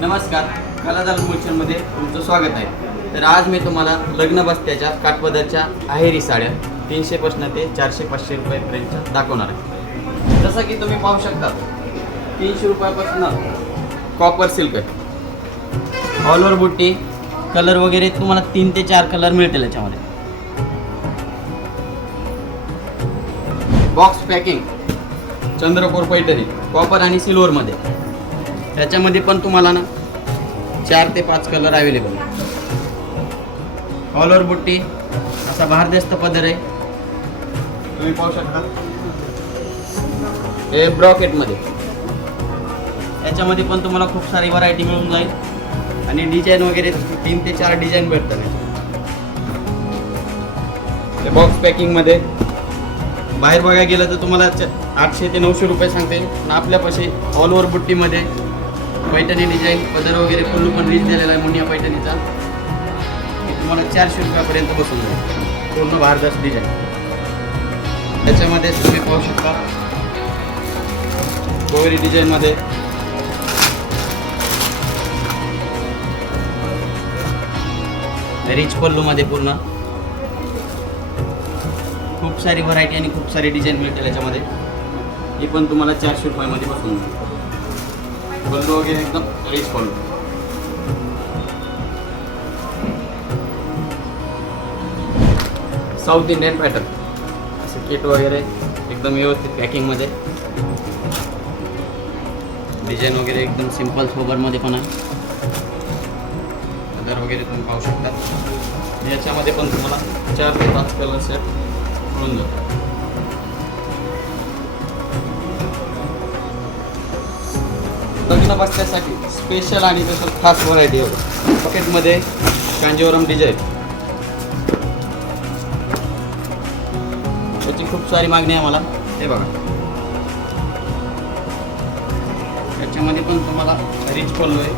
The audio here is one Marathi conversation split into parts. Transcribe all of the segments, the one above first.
नमस्कार, कलादाल मध्ये तुमचं स्वागत आहे। तर आज मी तुम्हाला लग्न बस्त्याच्या काठपदरच्या आहेरी साड्या 300 पासून ते 400-500 रुपयापर्यंत दाखवणार आहे। जसं की तुम्ही पाहू शकता 300 रुपयापासून कॉपर सिल्क आहे, ऑल ओव्हर बुट्टी, कलर वगैरे तुम्हाला 3 ते 4 कलर मिळतील याच्यामध्ये। बॉक्स पॅकिंग चंद्रकोर पैठणी कॉपर आणि सिल्वर मध्ये, त्याच्यामध्ये पण तुम्हाला ना 4 ते 5 कलर अवेलेबल आहे। ऑल ओव्हर बुट्टी असा भारदस्त पदर आहे, तुम्ही पाहू शकता। हे ब्रॉकेट मध्ये, याच्यामध्ये पण तुम्हाला खूप सारी व्हरायटी मिळून जाईल आणि डिझाईन वगैरे 3 ते 4 डिझाईन भेटतात। हे बॉक्स पॅकिंग मध्ये बाहेर बघायला गेलं तर तुम्हाला 800 ते 900 रुपये सांगते, पण आपल्यापाशी ऑल ओव्हर बुट्टीमध्ये पैठणी डिझाईन पदर वगैरे फुल्लू पण रीच दिलेला आहे मुनिया पैठणीचा, तुम्हाला 400 रुपयापर्यंत बसून जाईल पूर्ण भारदस्त डिझाईन। त्याच्यामध्ये तुम्ही पाहू शकता गोवरी डिझाईनमध्ये रिच पल्लूमध्ये पूर्ण खूप सारी व्हरायटी आणि खूप सारी डिझाईन मिळतील याच्यामध्ये। ही पण तुम्हाला 400 रुपयामध्ये बसून जाईल। पल्लू वगैरे एकदम रिच पल्लू। साऊथ इंडियन पॅटर्न असं किट वगैरे एकदम व्यवस्थित पॅकिंगमध्ये, डिझाईन वगैरे एकदम सिंपल सोबरमध्ये पण आहे। कलर वगैरे तुम्ही पाहू शकता। याच्यामध्ये पण तुम्हाला 4 ते 5 कलर सेट मिळून जातो। लग्न बसण्यासाठी स्पेशल आणि स्पेशल खास व्हरायटी आहे। पॉकेटमध्ये कांजीवरम डिझाईन, त्याची खूप सारी मागणी आहे मला। हे बघा, याच्यामध्ये पण तुम्हाला रिच पल्लू आहे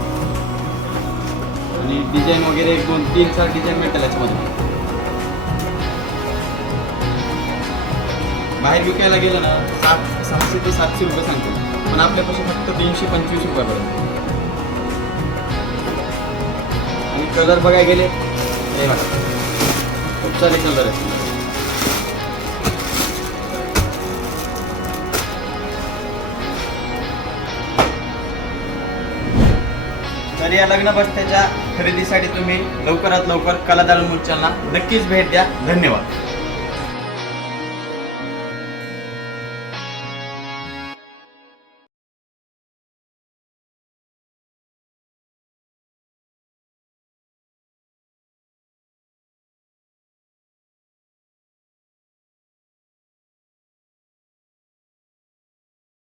आणि डिझाईन वगैरे 2-3-4 डिझाईन भेटेल याच्यामध्ये। बाहेर विकायला गेलं ना 600 ते 700 रुपये सांगतो, पण आपल्यापासून फक्त 325 रुपयापर्यंत। आणि कलर बघायला गेले हे बघा, खूप सारे कलर आहेत। तर या लग्न बस्त्याच्या खरेदीसाठी तुम्ही लवकरात लवकर कलादाल मूर्छांना नक्कीच भेट द्या। धन्यवाद।